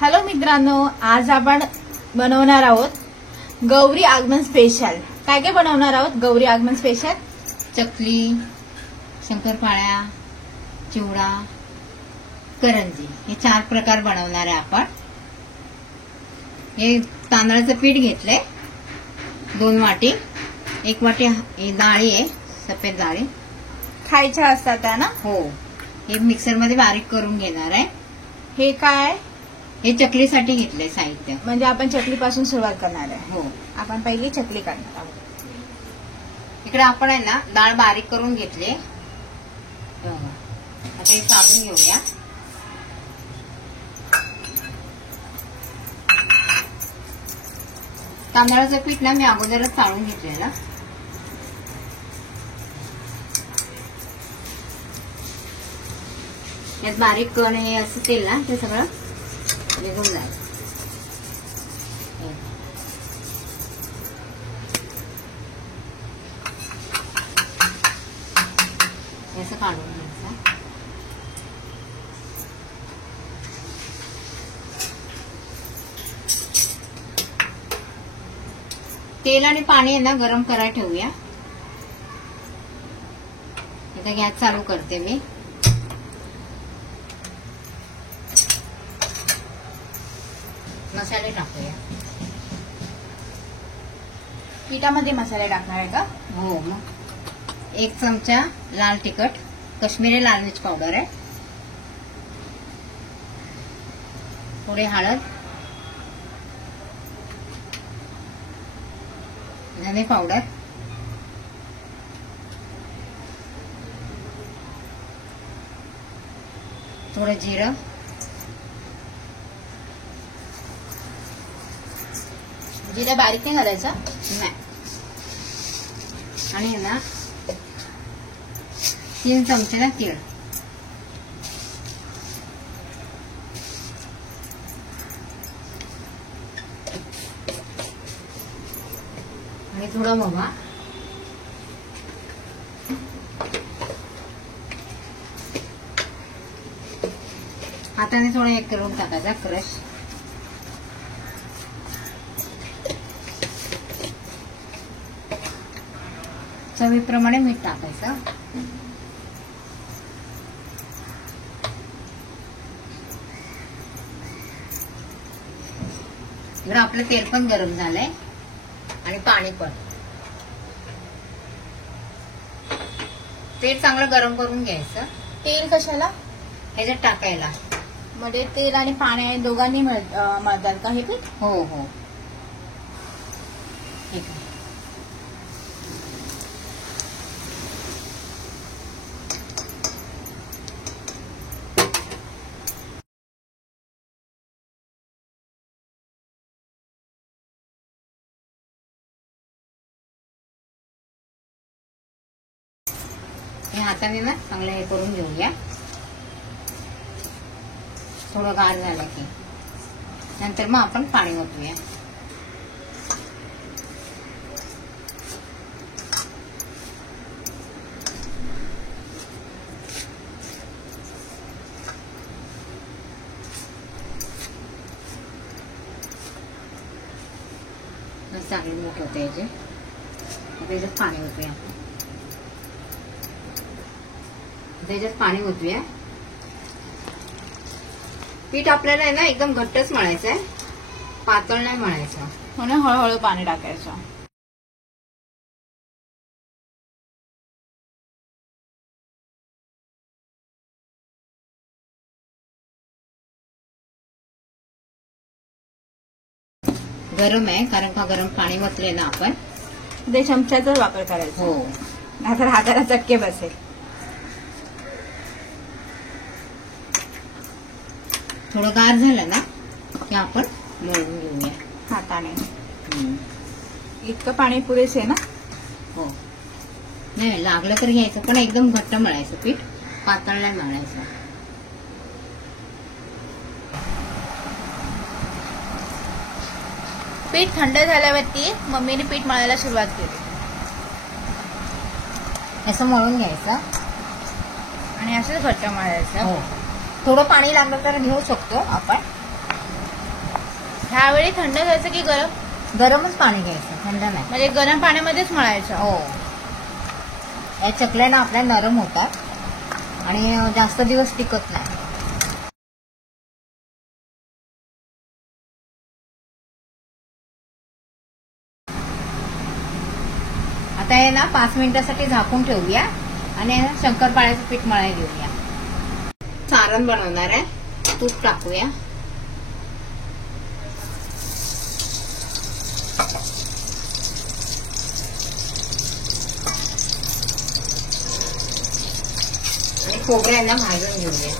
Hello मित्रांनो, आज आपण बनवणार आहोत गौरी आगमन स्पेशल। काय काय बनवणार आहोत गौरी आगमन स्पेशल? चकली, शंकरपाळ्या, चिवडा, करंजी हे 4 प्रकार बनवणार आहे आपण। हे तांदळाचं पीठ घेतलंय 2 वाटी, 1 वाटी हे डाळी आहे, सफेद डाळी खायच्या असतात त्या ना? हो, हे मिक्सर मध्ये बारीक करून घेणार आहे। हे काय? हे चकलीसाठी घेतलंय साहित्य, म्हणजे आपण चकली पासून सुरुवात करणार आहे। हो, आपण पहिली चकली काढणार आहोत। इकडे आपण आहे ना डाळ बारीक करून घेतली। आता हे चालून घेऊया। तांदळाचं पीठ ना मी अगोदरच चाळून घेतलेलं। यात बारीक कण हे असं तेल ना ते सगळं निघून जाईल। असं काढून घ्यायचं। तेल आणि पाणी आहे ना गरम करायला ठेवूया। आता गॅस चालू करते मी। मसाले टाकूया। पिठामध्ये मसाले टाकणार आहे का? हो, मग 1 चमचा लाल तिखट, काश्मीरी लाल मिर्च पावडर आहे, थोडी हळद, धने पावडर, थोडं जिरं, जिरा बारीक नाही करायचा नाही, आणि ना 3 चमचे ना तीळ, आणि थोडा ओवा, हाताने थोडं एक करून टाकायचा क्रश, चवीप्रमाणे मीठ टाकायचं। इकडे आपलं तेल पण गरम झालंय आणि पाणी पण। तेल चांगलं गरम करून घ्यायचं। तेल कशाला? ह्याच्यात टाकायला। म्हणजे तेल आणि पाणी दोघांनी मळतात का हे पीठ? हो हो, ठीक आहे। हे हाताने ना चांगलं हे करून घेऊया। थोडं गार झालं की नंतर मग आपण पाणी ओतूया। चांगली मोठ होते याचे। त्याच्यात पाणी ओतूया आपण, त्याच्यात पाणी ओतूया। पीठ आपल्याला आहे ना एकदम घट्टच मळायचं आहे, पातळ नाही मळायचं, म्हणून हळूहळू पाणी टाकायचं। गरम आहे, कारण का गरम पाणी ओतले ना आपण, ते चमच्याचा वापर करायचा। हो, नाहीतर हाताला चटके बसेल। थोडं गार झालं ना की आपण मळून घेऊया हाताने। इतकं पाणी पुरेसे आहे ना? हो, नाही लागलं तर घ्यायचं, पण एकदम घट्ट मळायचं पीठ, पातळ नाही मळायचं। पीठ थंड झाल्यावरती मम्मीने पीठ मळायला सुरुवात केली। असं मळून घ्यायचं आणि असंच घट्ट मळायचं। हो, थोडं पाणी लागलं तर घेऊ शकतो आपण, ह्यावेळी थंड घ्यायचं की गरम? गरमच पाणी घ्यायचं, थंड नाही. म्हणजे गरम पाण्यामध्येच मळायचं. हो. या चकल्या ना आपल्या नरम होतात आणि जास्त दिवस टिकत नाही. आता हे ना 5 मिनिटासाठी झाकून ठेवूया आणि शंकरपाळ्याचं पीठ मळायला घेऊया. सारण बनवणार आहे, तूप टाकूया. आणि खोबऱ्यांना भाजून घेऊया.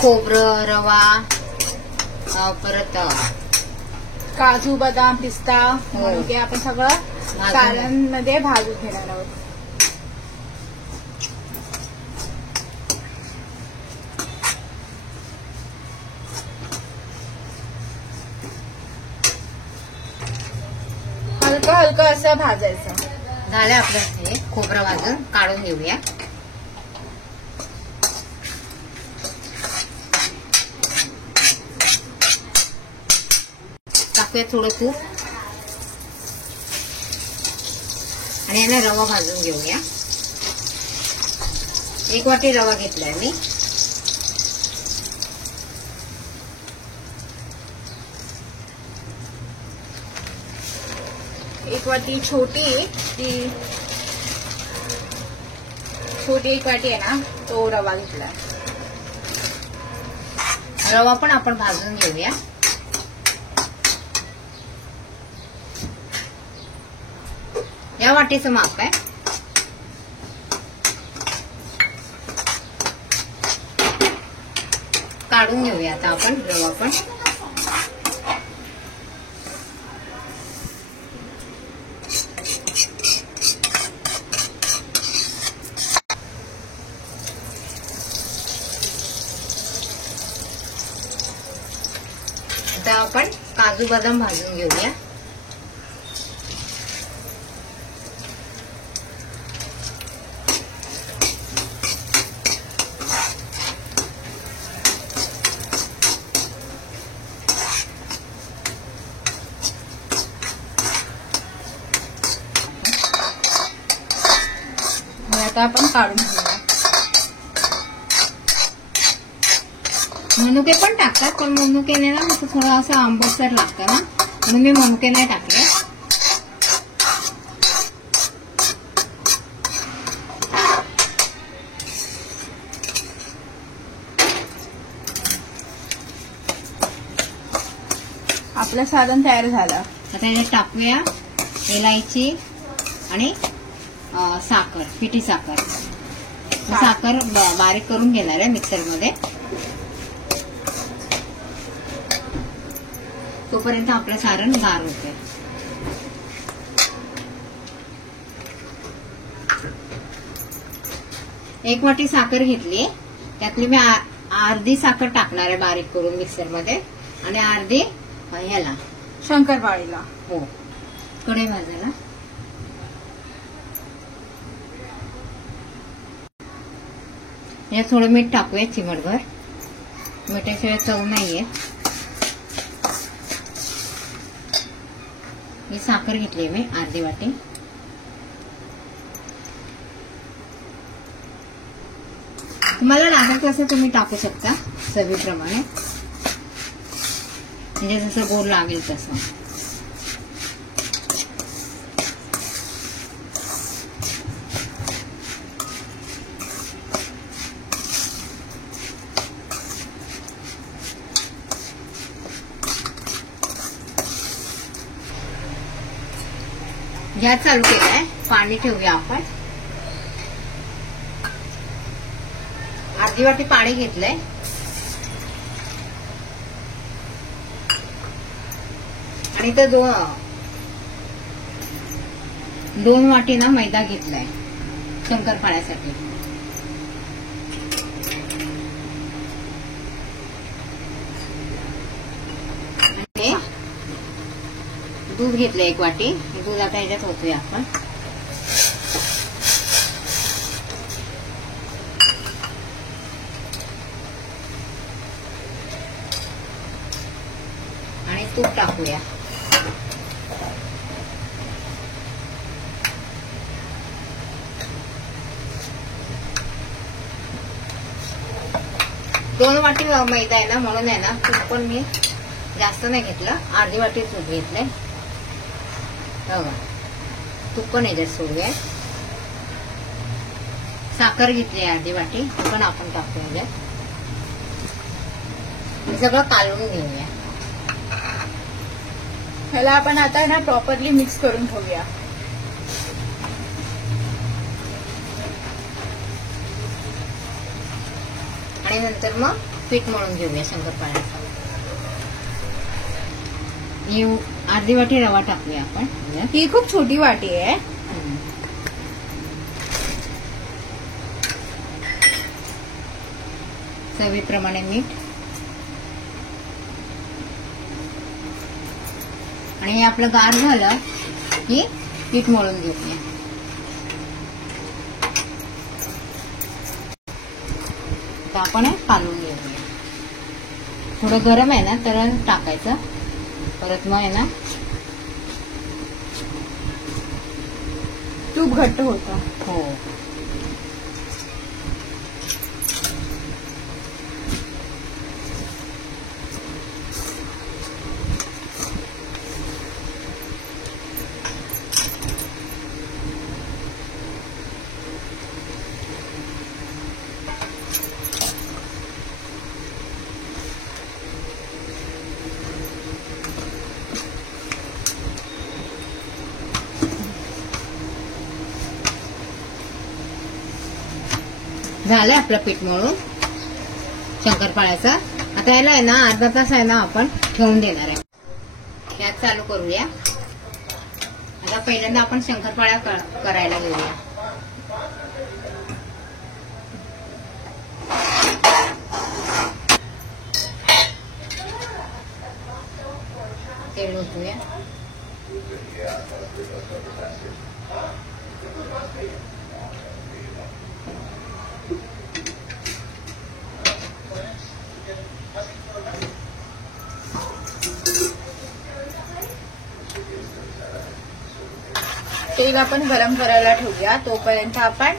खोबरं, रवा, परत काजू, बदाम, पिस्ता, हो. मनुके आपण सगळं सारणमध्ये भाजून घेणार आहोत. हलकं हलकं असं भाजायचं. झालं आपलं हे खोबरं भाजून काढून घेऊया. टाकूया थोडं तूप आणि याला रवा भाजून घेऊया. 1 वाटी रवा घेतलाय मी. एक वाटी छोटी 1 वाटी आहे ना, तो रवा घेतला. रवा पण आपण भाजून घेऊया. या वाटीचं माप आहे. काढून घेऊया आता आपण रवा पण. आता आपण काजू बदाम भाजून घेऊया. आता आपण काढून घेऊया. मनुके पण टाकतात, पण मनुकेने ना थोडं असं आंबटसर लागतं ना, म्हणून मी मनुके नाही टाकले. आपलं सारण तयार झालं. आता याच्यात टाकूया इलायची आणि साखर, पिठी साखर. साखर बारीक करून घेणार आहे मिक्सरमध्ये. तोपर्यंत आपलं सारण गार होते. एक वाटी साखर घेतली, त्यातली मी अर्धी साखर टाकणार आहे बारीक करून मिक्सरमध्ये आणि अर्धी ह्याला शंकरपाळीला. हो, कढई भाजायला. यात थोडं मीठ टाकूया, चिमटभर. मिठाशिवाय चव नाहीये. ही साखर घेतली मी अर्धी वाटी. तुम्हाला टाकायचं असं तुम्ही टाकू शकता चवीप्रमाणे, म्हणजे जसं गोड लागेल तसं. गॅस चालू केलाय. पाणी ठेवूया आपण. अर्धी वाटी पाणी घेतलंय. आणि तर 2 वाटी ना मैदा घेतलाय शंकरपाळ्यासाठी. दूध घेतलं 1 वाटी. दूध आता ह्याच्यात होतोय आपण. आणि तूप टाकूया. दोन वाटी मैदा आहे ना, म्हणून आहे ना तूप पण मी जास्त नाही घेतलं. अर्धी वाटी तूप घेतलंय. बघा, तूप पण याच्यात सोडूया. साखर घेतली अर्धी वाटी, ती पण आपण टाकूया याच्यात. हे सगळं कालवून घेऊया. ह्याला आपण आता ना प्रॉपरली मिक्स करून ठेवूया. आणि नंतर मग पीठ मळून घेऊया शंकरपाळ्याचं. ही अर्धी वाटी रवा टाकूया आपण. ही खूप छोटी वाटी आहे. चवीप्रमाणे मीठ. आणि हे आपलं गार झालं की पीठ मळून घेऊया. आपण कालवून घेऊया. थोडं गरम आहे ना तर टाकायचं. परत मग आहे ना तूप घट्ट होतं. हो. झालंय आपलं पीठ मळून शंकरपाळ्याचं. आता याला आहे ना अर्धा तास आहे ना आपण ठेवून देणार आहे. गॅस चालू करूया. आता पहिल्यांदा आपण शंकरपाळ्या करायला घेऊया. तेल ओतूया. तेल आपण गरम करायला ठेवूया. तोपर्यंत आपण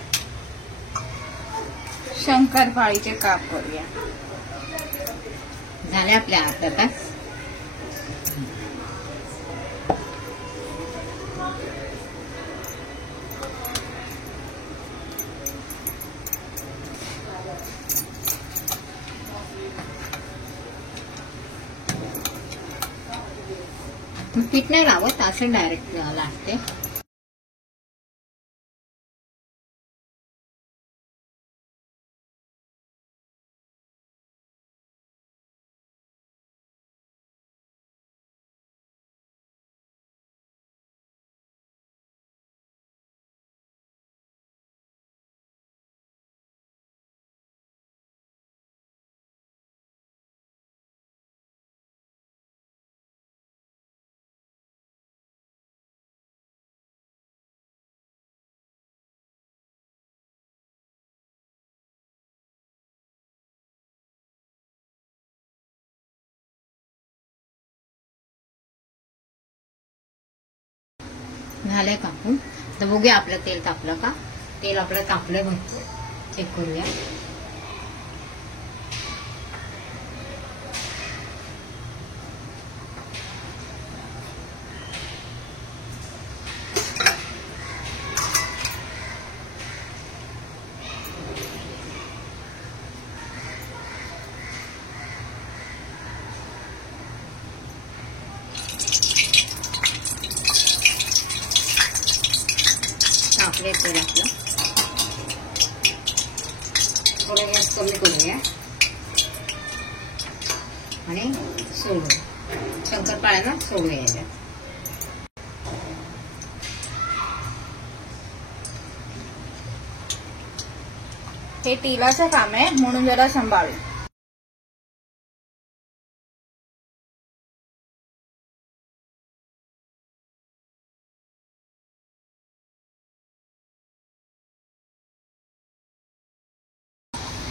शंकरपाळीचे काप करूया. झाले आपल्या अर्धा तास. पीठ नाही लावत, असं डायरेक्ट लागते. झालंय कापून. तर बघूया आपलं तेल तापलं का. तेल आपलं तापलंय भरपूर. चेक करूया. तापले तेल आपलं. थोडं गॅस कमी करूया आणि सोडू. शंकरपाळ्यांना सोडूया याच्यात. हे तेलाचं काम आहे म्हणून जरा सांभाळू.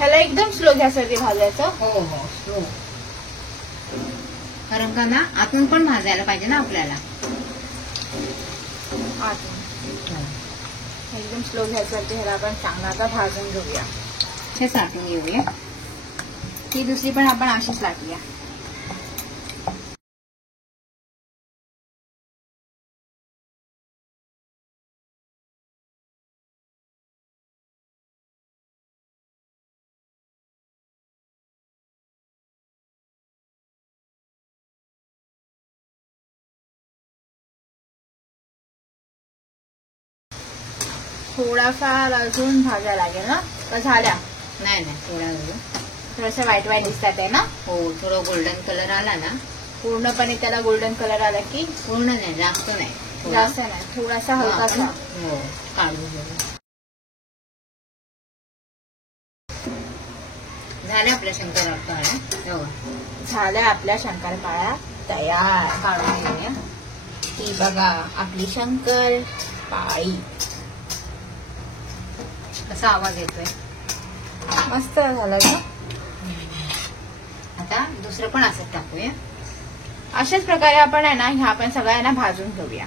ह्याला एकदम स्लो गॅसवरती भाजायचं. हो हो स्लो, कारण का ना आतून पण भाजायला पाहिजे ना आपल्याला. आतून एकदम स्लो गॅसवरती ह्याला आपण चांगला आता भाजून घेऊया. हे साठवून घेऊया. ती दुसरी पण आपण अशीच लाटूया. थोडाफार अजून भाजायला लागेल ना, का झाल्या? नाही नाही, थोडा वेळ. थोडंसं व्हाईट व्हाईट दिसतात आहे ना. हो, थोडं गोल्डन कलर आला ना, पूर्णपणे त्याला गोल्डन कलर आला की. पूर्ण नाही, जास्त नाही, जास्त नाही, थोडासा हलकासा. हो, काढून घेऊ. झाल्या आपल्या शंकरपाळ्या. झाल्या आपल्या शंकरपाळ्या तयार. काढून घेऊया. ती बघा आपली शंकरपाळी. कसा आवाज येतोय, मस्त झालं ना. आता दुसरं पण असंच टाकूया. अशाच प्रकारे आपण आहे ना ह्या आपण सगळ्यांना भाजून घेऊया.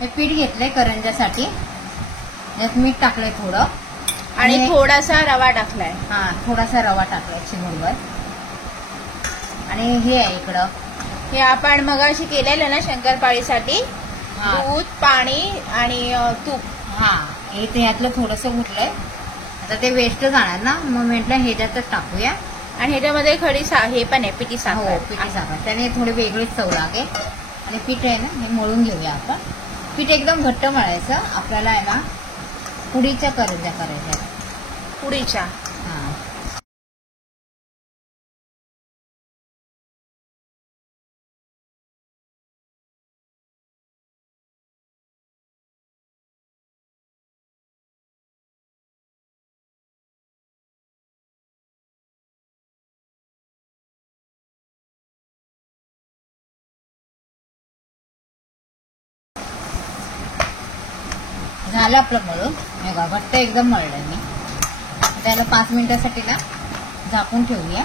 हे पीठ घेतलंय करंजासाठी, यात मीठ टाकलंय थोडं आणि थोडासा रवा टाकलाय. हा, थोडासा रवा टाकलाय चिमूटभर. आणि हे आहे इकडं, हे आपण मगाशी केलेलं ना शंकरपाळीसाठी, दूध, पाणी आणि तूप. हा, हे ते यातलं थोडंसं उरलंय. आता ते वेस्ट जाणार ना, मग म्हटलं ह्याच्यातच टाकूया. आणि ह्याच्यामध्ये हे पण आहे पिठी साखर. हो, पिठी साखर. त्याने थोडी वेगळीच चव लागेल. आणि पीठ आहे ना हे मळून घेऊया आपण. पीठ एकदम घट्ट मळायचं. आपल्याला आहे ना पुडीच्या करंज्या करायच्या. पुडीच्या. हा, झालं आपलं मळून. हे बघा, घट्ट एकदम मळलंय मी. त्याला 5 मिनिटासाठी ना झाकून ठेवूया.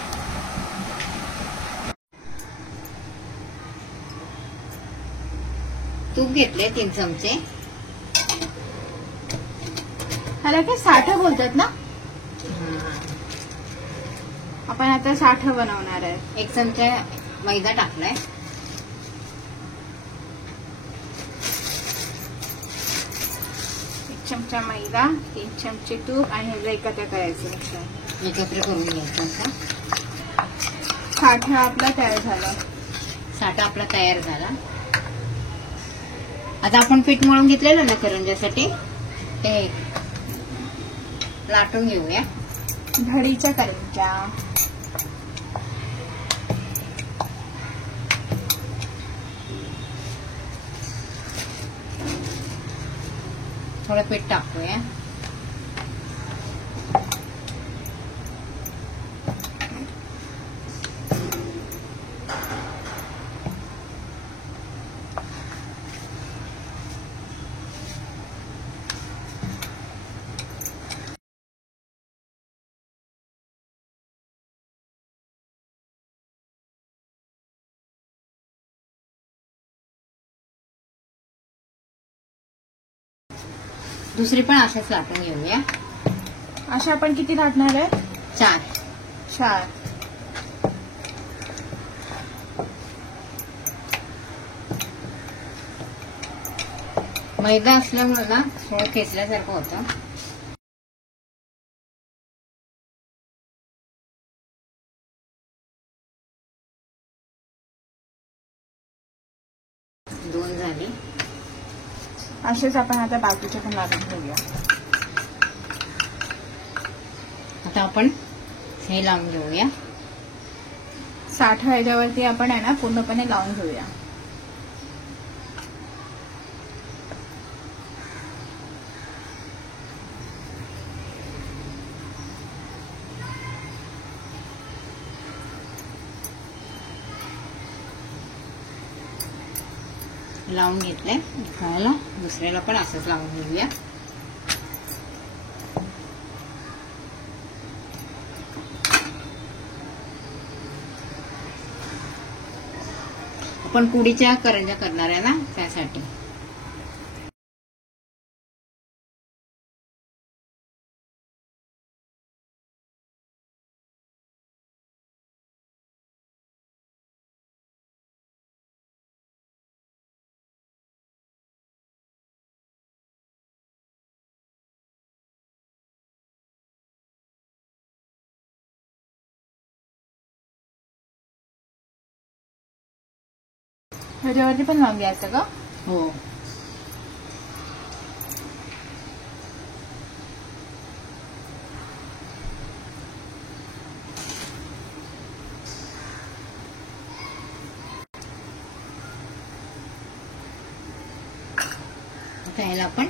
तूप घेतले 3 चमचे. ह्याला काय साठं बोलतात ना. आपण आता साठं बनवणार आहे. 1 चमचा मैदा टाकलाय. 1 चमचा मैदा, 3 चमचे तूप आणि ह्याला एकत्र करायचं. एकत्र करून घ्यायचं. साठा आपला तयार झाला. साठा आपला तयार झाला. आता आपण पीठ मळून घेतलेलं ना करंजासाठी, ते लाटून घेऊया. घडीच्या करंज्या. थोडं पीठ टाकूया. दुसरी पण अशाच लाटून घेऊया. अशा आपण किती लाटणार आहे? 4. मैदा असल्यामुळे ना थोडं खेचल्यासारखं होतं. दोन झाली. असेच आपण आता बाकीचे पण लाटून घेऊया. आता आपण हे लावून घेऊया. साठा ह्याच्यावरती आपण आहे ना पूर्णपणे लावून घेऊया. लावून घेतलंय. खायला दुसऱ्याला पण असंच लावून घेऊया. आपण पुडीच्या करंज्या करणार आहे ना, त्यासाठी. ह्याच्यावरती पण लावून घ्यायचं का? हो. आता ह्याला आपण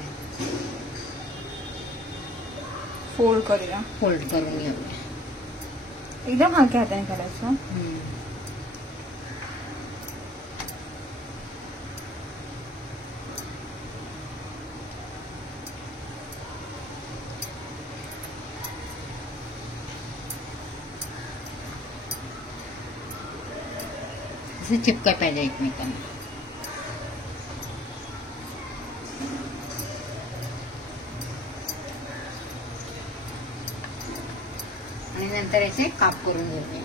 फोल्ड करूया. फोल्ड करून घेऊया. एकदम हलक्या हाताने करायचं. असं चिपकाय पाहिजे एकमेकांना. आणि नंतर याचे काप करून घेऊया.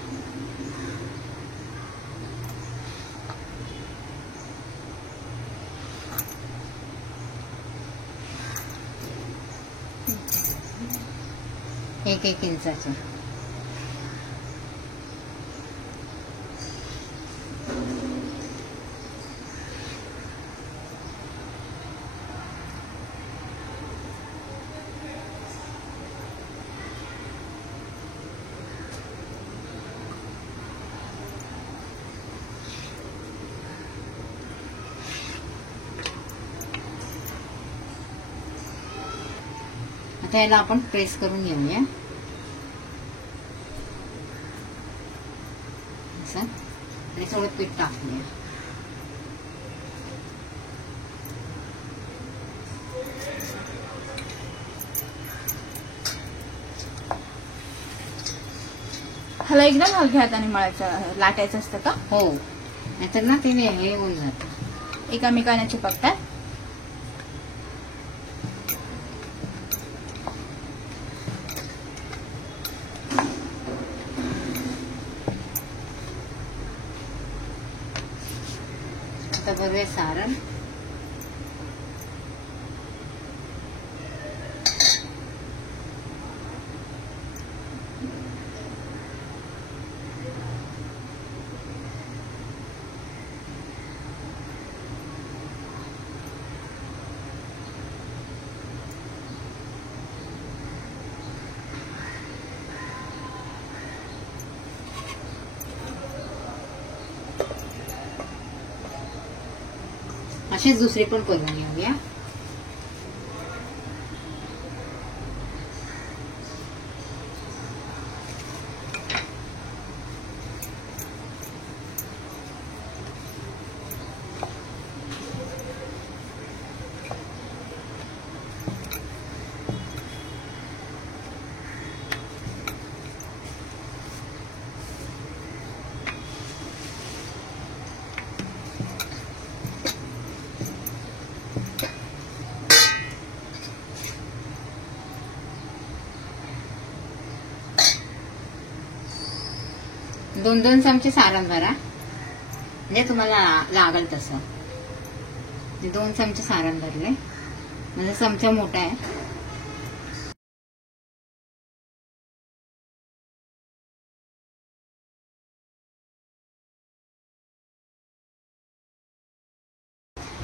एक इंचाचे. आता याला आपण प्रेस करून घेऊया. असं. आणि थोडं पीठ टाकूया. ह्याला एकदम हलक्या हाताने मळायचं, लाटायचं असतं का? हो, नाहीतर ना ते हे होऊन जातं, एकामेकांना चिपकतात. आता बघूया सारण. अशीच दुसरी पण करून घेऊया. दोन दोन चमचे सारण भरा, म्हणजे तुम्हाला लागल तसं. 2 चमचे सारण भरले, माझा चमचा मोठा आहे.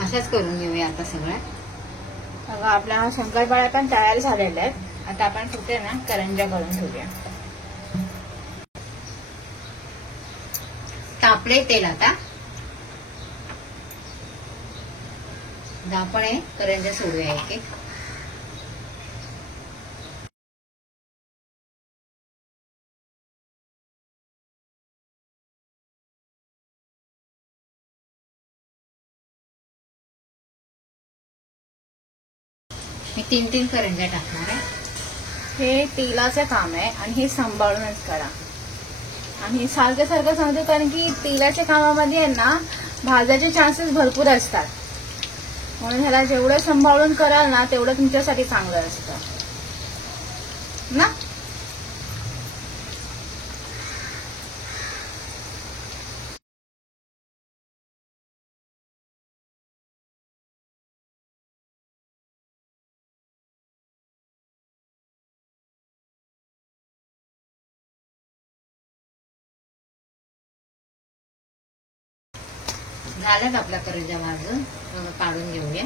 अशाच करून घेऊया आता सगळ्या. बघा आपल्या शंकरपाळ्या पण तयार झालेल्या आहेत. आता आपण कुठे ना करंज्या करून ठेवूया. तापले तेल आता. आपण हे करंज्या सोडूया एक एक. मी 3 करंज्या टाकणार आहे. हे तेलाचं काम आहे आणि हे सांभाळूनच करा. आणि सारखं सारखं सांगते कारण की तेलाच्या कामामध्ये आहे ना भाजायचे चान्सेस भरपूर असतात, म्हणून ह्याला जेवढं सांभाळून कराल ना तेवढं तुमच्यासाठी चांगलं असतं ना. झाल्यात आपल्या करंज्या भाजून, मग काढून घेऊया.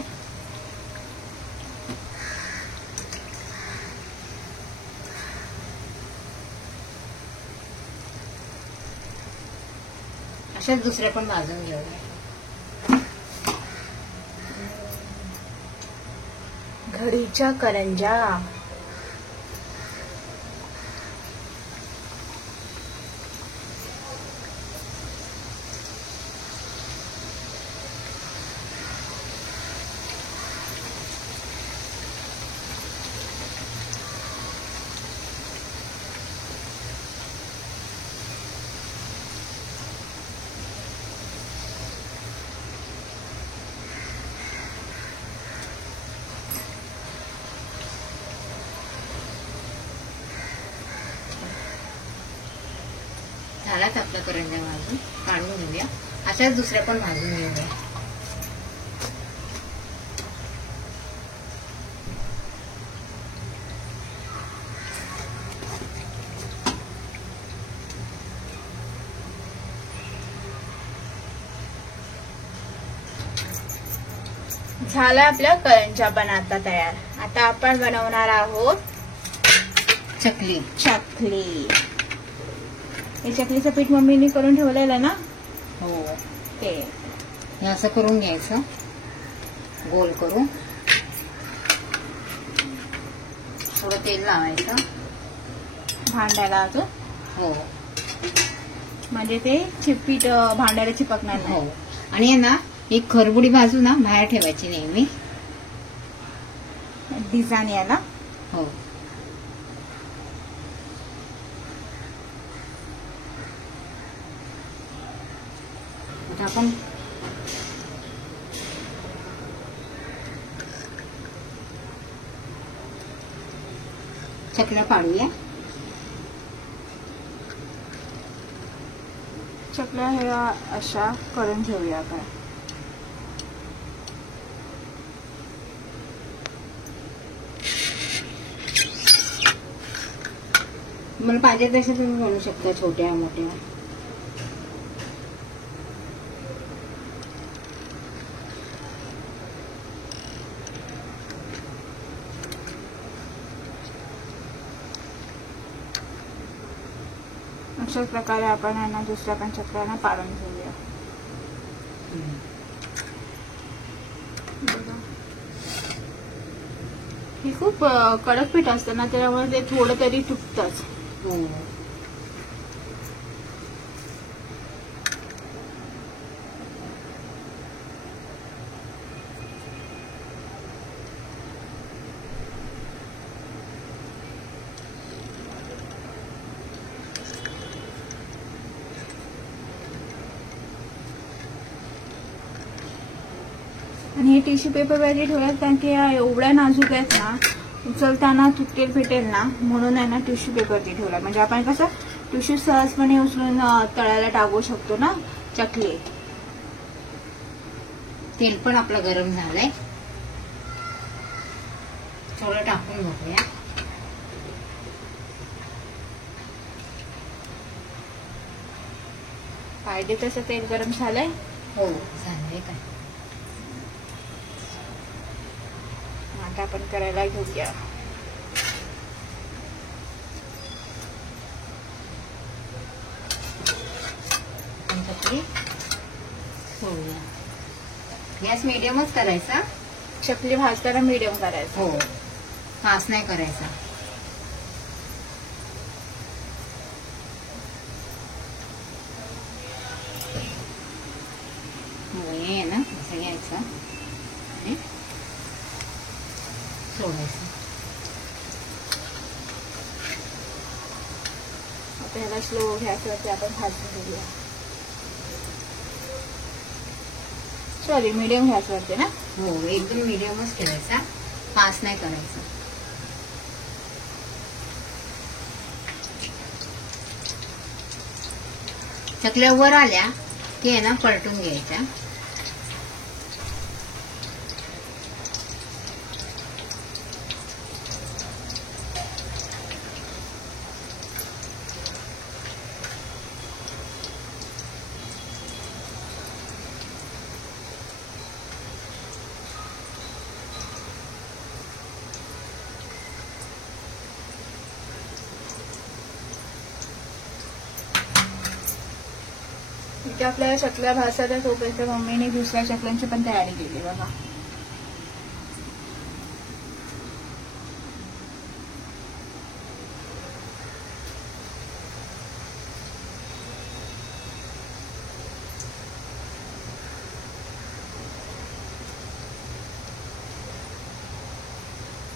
अशाच दुसऱ्या पण भाजून घेऊया. घडीच्या करंज्या. झाल्यात आपल्या करंज्या भाजून, काढून घेऊया. अशाच दुसऱ्या पण भाजून घेऊया. झालं आपल्या करंज्या पण आता तयार. आता आपण बनवणार आहोत चकली. चकली. हे चकलीचं पीठ मम्मीने करून ठेवलेलं ना. हो, ते हे असं करून घ्यायचं, गोल करून थोडं तेल लावायचं भांड्याला अजून, हो, म्हणजे ते पीठ भांड्याला चिपकणार हो. नाही. आणि आहे ना, एक खरबुडी बाजू ना बाहेर ठेवायची नेहमी, डिझाईन याला. हो. आता आपण चकल्या पाडूया. चकल्या ह्या अशा करून घेऊया काय. मला पाहिजे तसे तुम्ही बनवू शकता, छोट्या मोठ्या. अशाच प्रकारे आपण यांना दुसऱ्या पण चकल्यांना पाडून घेऊया. हे खूप कडक पीठ असतं ना, त्याच्यामुळे ते थोडं तरी तुटतंच. हो. आणि हे टिश्यू पेपर वगैरे ठेवल्यात कारण की या एवढ्या नाजूक आहेत ना, उचलताना तुटेल फेटेल ना, म्हणून आहे ना टिश्यू पेपरती ठेवला. म्हणजे आपण कसं टिश्यू सहजपणे उचलून तळायला टाकू शकतो ना चकली. तेल पण आपलं गरम झालंय, थोडं टाकून बघूया. पाहिजे तसं तेल गरम झालंय. हो, झालंय काय. आता आपण करायला घेऊया. चकली सोडूया. गॅस मीडियमच करायचा. चकली भाजताना मीडियम करायचं. हो, फास्ट नाही करायचा. हे ना असं घ्यायचं आणि सोडायचं. आता ह्याला स्लो गॅसवरती आपण भाजून घेऊया. सॉरी मीडियम गॅसवरती ना. हो, एकदम मीडियमच ठेवायचा, फास्ट नाही करायचं. चकल्या वर आल्या की आहे ना पलटून घ्यायच्या. इथे आपल्याला चकल्या भाजतात आहे, तोपर्यंत मम्मीने दुसऱ्या चकल्यांची पण तयारी केली बघा.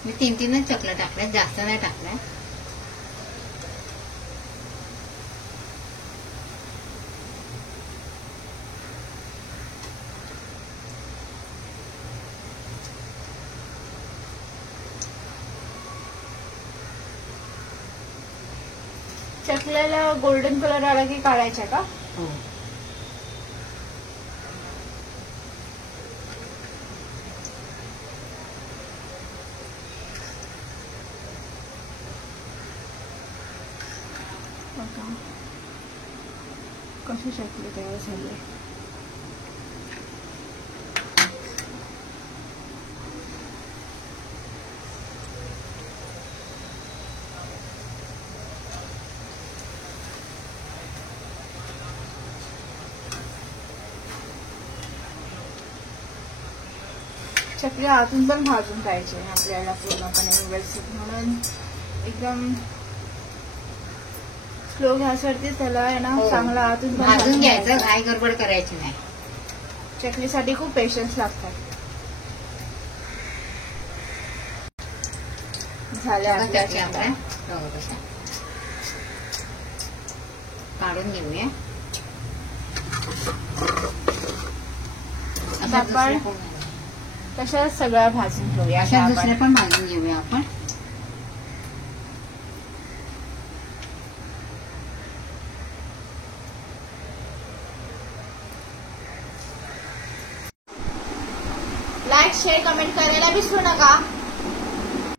मी 3-3च चकल्या टाकल्या, जास्त नाही टाकल्या. चकल्याला गोल्डन कलर आला की काढायचा का? हो. बघा कशी चकली तयार झाली. चकल्या आतून पण भाजून पाहिजे आपल्याला पूर्णपणे व्यवस्थित, म्हणून एकदम स्लो गॅसवरती त्याला आहे ना हो. चांगला आतून पण भाजून घ्यायचं, घाई गडबड करायची नाही. चकलीसाठी खूप पेशन्स लागतात. झाल्या आपल्या चकल्या चकल्या. आपल्या हो, तशा काढून घेऊया. आता आपण तशा सगळ्या भाजून घेऊया. अशा आता दुसऱ्या आपण पण भाजून घेऊया आपण. लाईक शेअर कमेंट करायला विसरू नका.